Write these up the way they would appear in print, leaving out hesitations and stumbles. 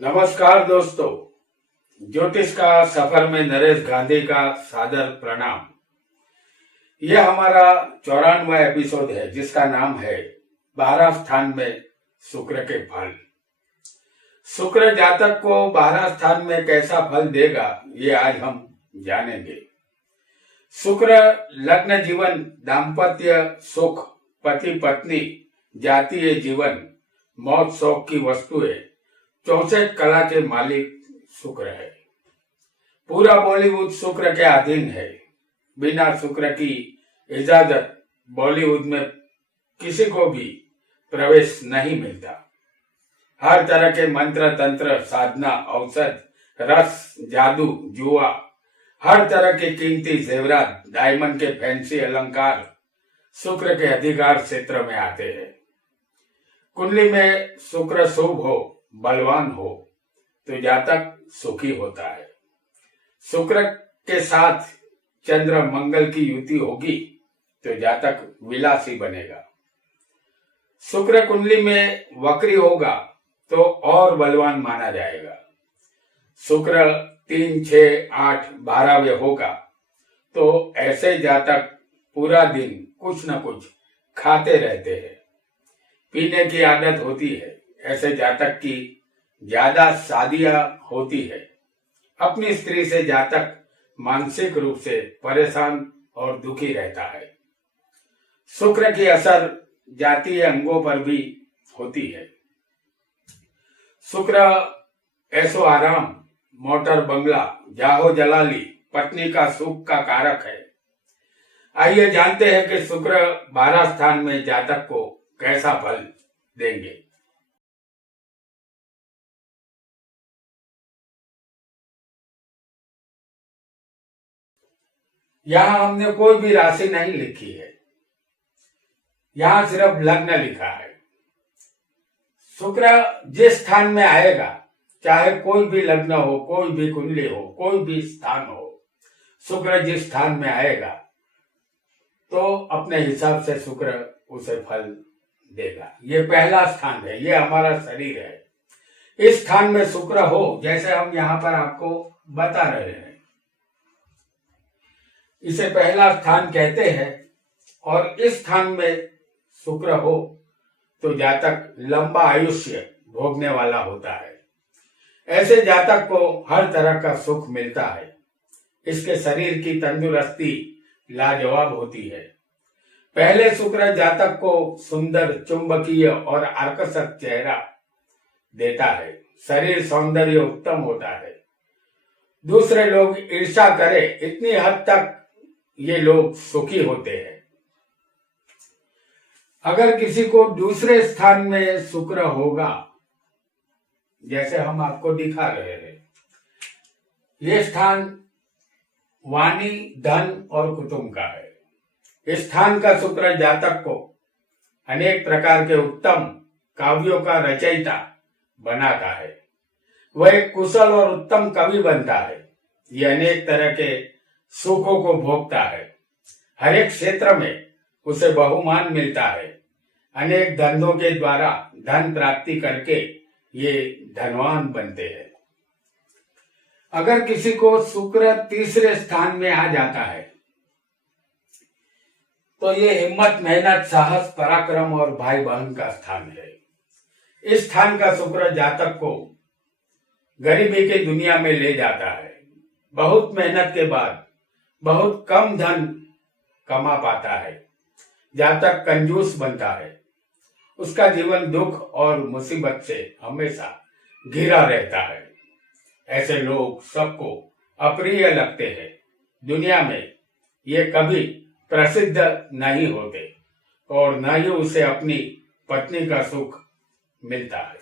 नमस्कार दोस्तों, ज्योतिष का सफर में नरेश गांधी का सादर प्रणाम। यह हमारा 94वां एपिसोड है जिसका नाम है 12 स्थान में शुक्र के फल। शुक्र जातक को 12 स्थान में कैसा फल देगा ये आज हम जानेंगे। शुक्र लग्न जीवन, दाम्पत्य सुख, पति पत्नी, जातीय जीवन, मौत शौक की वस्तुएं, 64 कला के मालिक शुक्र है। पूरा बॉलीवुड शुक्र के अधीन है। बिना शुक्र की इजाजत बॉलीवुड में किसी को भी प्रवेश नहीं मिलता। हर तरह के मंत्र तंत्र, साधना, औषध, रस, जादू, जुआ, हर तरह के कीमती जेवरात, डायमंड के फैंसी अलंकार शुक्र के अधिकार क्षेत्र में आते हैं। कुंडली में शुक्र शुभ हो, बलवान हो तो जातक सुखी होता है। शुक्र के साथ चंद्र मंगल की युति होगी तो जातक विलासी बनेगा। शुक्र कुंडली में वक्री होगा तो और बलवान माना जाएगा। शुक्र 3, 6, 8, 12वें होगा तो ऐसे जातक पूरा दिन कुछ न कुछ खाते रहते हैं, पीने की आदत होती है। ऐसे जातक की ज्यादा शादियां होती है। अपनी स्त्री से जातक मानसिक रूप से परेशान और दुखी रहता है। शुक्र की असर जातीय अंगों पर भी होती है। शुक्र ऐसो आराम, मोटर बंगला, जाहो जलाली, पत्नी का सुख का कारक है। आइए जानते हैं कि शुक्र 12 स्थान में जातक को कैसा फल देंगे। यहां हमने कोई भी राशि नहीं लिखी है, यहां सिर्फ लग्न लिखा है। शुक्र जिस स्थान में आएगा, चाहे कोई भी लग्न हो, कोई भी कुंडली हो, कोई भी स्थान हो, शुक्र जिस स्थान में आएगा तो अपने हिसाब से शुक्र उसे फल देगा। ये पहला स्थान है, ये हमारा शरीर है। इस स्थान में शुक्र हो, जैसे हम यहाँ पर आपको बता रहे हैं, इसे पहला स्थान कहते हैं। और इस स्थान में शुक्र हो तो जातक लंबा आयुष्य भोगने वाला होता है। ऐसे जातक को हर तरह का सुख मिलता है। इसके शरीर की तंदुरुस्ती लाजवाब होती है। पहले शुक्र जातक को सुंदर, चुंबकीय और आकर्षक चेहरा देता है। शरीर सौंदर्य उत्तम होता है। दूसरे लोग ईर्ष्या करे इतनी हद तक ये लोग सुखी होते हैं। अगर किसी को दूसरे स्थान में शुक्र होगा, जैसे हम आपको दिखा रहे हैं, ये स्थान वाणी, धन और कुटुंब का है। इस स्थान का शुक्र जातक को अनेक प्रकार के उत्तम काव्यों का रचयिता बनाता है। वह एक कुशल और उत्तम कवि बनता है। ये अनेक तरह के सुखों को भोगता है। हर एक क्षेत्र में उसे बहुमान मिलता है। अनेक धंधों के द्वारा धन प्राप्ति करके ये धनवान बनते हैं। अगर किसी को शुक्र तीसरे स्थान में आ जाता है तो ये हिम्मत, मेहनत, साहस, पराक्रम और भाई बहन का स्थान है। इस स्थान का शुक्र जातक को गरीबी की दुनिया में ले जाता है। बहुत मेहनत के बाद बहुत कम धन कमा पाता है। जातक कंजूस बनता है। उसका जीवन दुख और मुसीबत से हमेशा घिरा रहता है। ऐसे लोग सबको अप्रिय लगते हैं। दुनिया में ये कभी प्रसिद्ध नहीं होते और न ही उसे अपनी पत्नी का सुख मिलता है।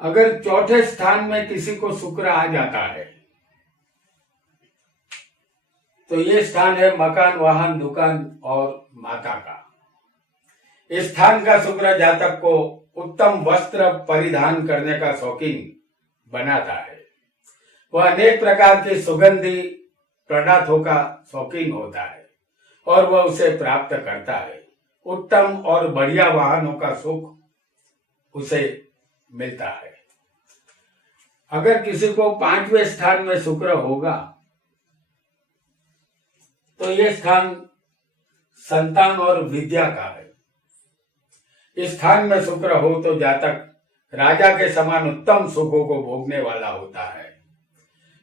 अगर चौथे स्थान में किसी को शुक्र आ जाता है तो ये स्थान है मकान, वाहन, दुकान और माता का। इस स्थान का शुक्र जातक को उत्तम वस्त्र परिधान करने का शौकीन बनाता है। वह अनेक प्रकार के सुगंधी पदार्थों का शौकीन होता है और वह उसे प्राप्त करता है। उत्तम और बढ़िया वाहनों का सुख उसे मिलता है। अगर किसी को 5वें स्थान में शुक्र होगा तो यह स्थान संतान और विद्या का है। इस स्थान में शुक्र हो तो जातक राजा के समान उत्तम सुखों को भोगने वाला होता है।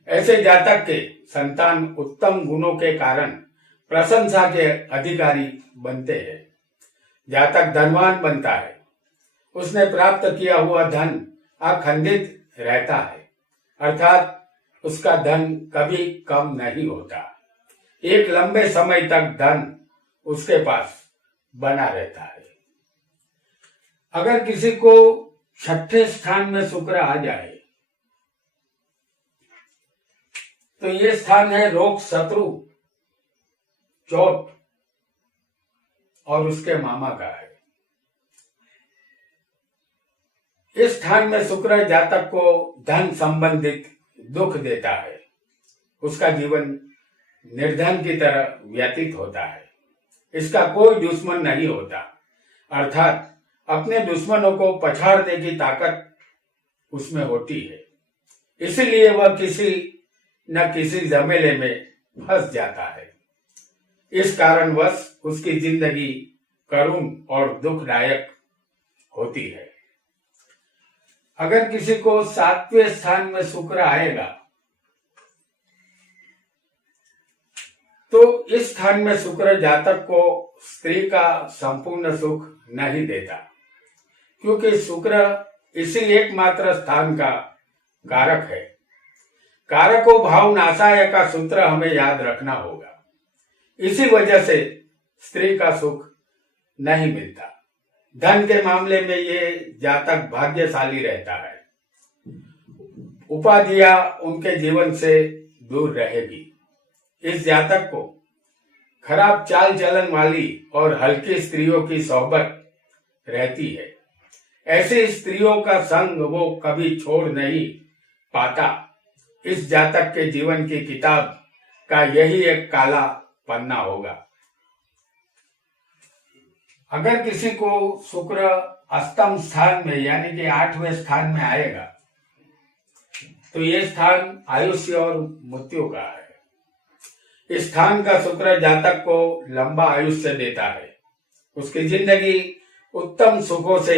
ऐसे जातक के संतान उत्तम गुणों के कारण प्रशंसा के अधिकारी बनते हैं। जातक धनवान बनता है। उसने प्राप्त किया हुआ धन अखंडित रहता है, अर्थात उसका धन कभी कम नहीं होता। एक लंबे समय तक धन उसके पास बना रहता है। अगर किसी को 6ठे स्थान में शुक्र आ जाए तो ये स्थान है रोग, शत्रु, चोट और उसके मामा का है। इस स्थान में शुक्र जातक को धन संबंधित दुख देता है। उसका जीवन निर्धन की तरह व्यतीत होता है। इसका कोई दुश्मन नहीं होता, अर्थात अपने दुश्मनों को पछाड़ने की ताकत उसमें होती है। इसलिए वह किसी न किसी झमेले में फंस जाता है। इस कारणवश उसकी जिंदगी करुण और दुखदायक होती है। अगर किसी को 7वें स्थान में शुक्र आएगा तो इस स्थान में शुक्र जातक को स्त्री का संपूर्ण सुख नहीं देता, क्योंकि शुक्र इसी एकमात्र स्थान का कारक है। कारको भाव नाशाय का सूत्र हमें याद रखना होगा। इसी वजह से स्त्री का सुख नहीं मिलता। धन के मामले में ये जातक भाग्यशाली रहता है। उपाधियां उनके जीवन से दूर रहेगी। इस जातक को खराब चाल चलन वाली और हल्की स्त्रियों की सोहबत रहती है। ऐसी स्त्रियों का संग वो कभी छोड़ नहीं पाता। इस जातक के जीवन की किताब का यही एक काला पन्ना होगा। अगर किसी को शुक्र अष्टम स्थान में यानी कि 8वें स्थान में आएगा तो यह स्थान आयुष्य और मृत्यु का है। इस स्थान का शुक्र जातक को लंबा आयुष्य देता है। उसकी जिंदगी उत्तम सुखों से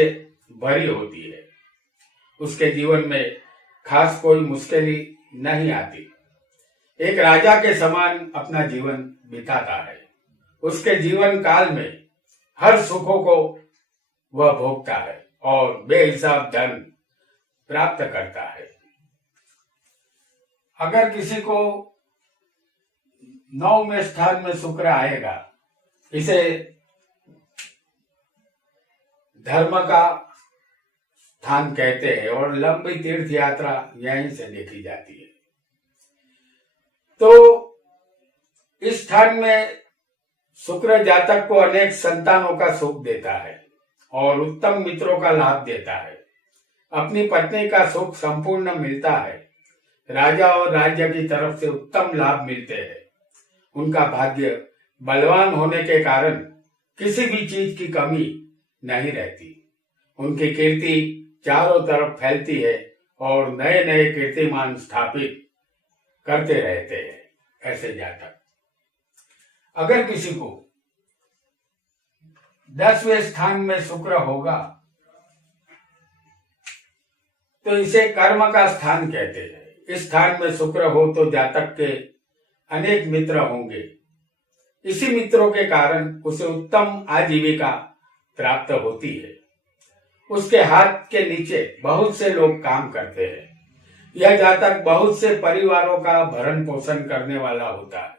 भरी होती है। उसके जीवन में खास कोई मुश्किल नहीं आती। एक राजा के समान अपना जीवन बिताता है। उसके जीवन काल में हर सुखों को वह भोगता है और बेहिसाब धन प्राप्त करता है। अगर किसी को 9वें स्थान में शुक्र आएगा, इसे धर्म का स्थान कहते हैं और लंबी तीर्थ यात्रा यहीं से देखी जाती है। तो इस स्थान में शुक्र जातक को अनेक संतानों का सुख देता है और उत्तम मित्रों का लाभ देता है। अपनी पत्नी का सुख संपूर्ण मिलता है। राजा और राज्य की तरफ से उत्तम लाभ मिलते हैं। उनका भाग्य बलवान होने के कारण किसी भी चीज की कमी नहीं रहती। उनकी कीर्ति चारों तरफ फैलती है और नए नए कीर्तिमान स्थापित करते रहते हैं ऐसे जातक। अगर किसी को 10वें स्थान में शुक्र होगा तो इसे कर्म का स्थान कहते हैं। इस स्थान में शुक्र हो तो जातक के अनेक मित्र होंगे। इसी मित्रों के कारण उसे उत्तम आजीविका प्राप्त होती है। उसके हाथ के नीचे बहुत से लोग काम करते हैं। यह जातक बहुत से परिवारों का भरण पोषण करने वाला होता है।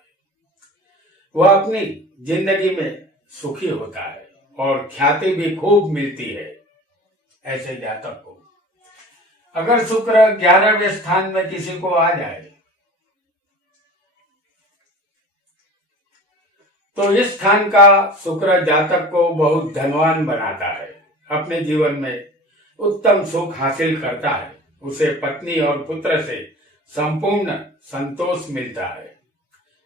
वह अपनी जिंदगी में सुखी होता है और ख्याति भी खूब मिलती है ऐसे जातक को। अगर शुक्र 11वें स्थान में किसी को आ जाए तो इस स्थान का शुक्र जातक को बहुत धनवान बनाता है। अपने जीवन में उत्तम सुख हासिल करता है। उसे पत्नी और पुत्र से संपूर्ण संतोष मिलता है।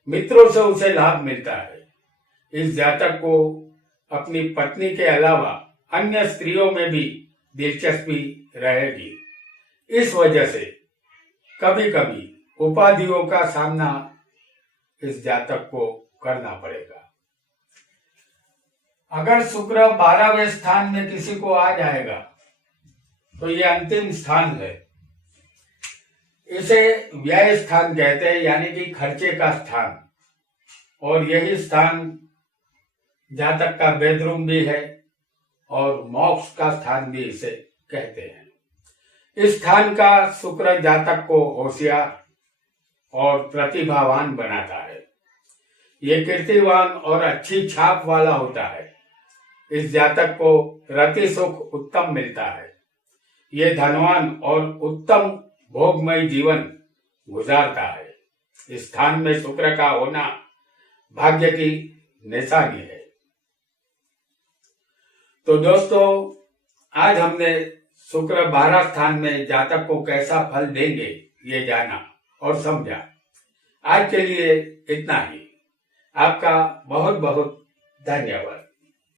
मित्रों से उसे लाभ मिलता है। इस जातक को अपनी पत्नी के अलावा अन्य स्त्रियों में भी दिलचस्पी रहेगी। इस वजह से कभी कभी उपाधियों का सामना इस जातक को करना पड़ेगा। अगर शुक्र 12वें स्थान में किसी को आ जाएगा तो ये अंतिम स्थान है। इसे व्यय स्थान कहते हैं, यानी कि खर्चे का स्थान, और यही स्थान जातक का बेडरूम भी है और मोक्ष का स्थान भी इसे कहते हैं। इस स्थान का शुक्र जातक को होशियार और प्रतिभावान बनाता है। ये कीर्तिवान और अच्छी छाप वाला होता है। इस जातक को रति सुख उत्तम मिलता है। ये धनवान और उत्तम भोगमय जीवन गुजारता है। इस स्थान में शुक्र का होना भाग्य की निशानी है। तो दोस्तों, आज हमने शुक्र 12 स्थान में जातक को कैसा फल देंगे ये जाना और समझा। आज के लिए इतना ही। आपका बहुत बहुत धन्यवाद।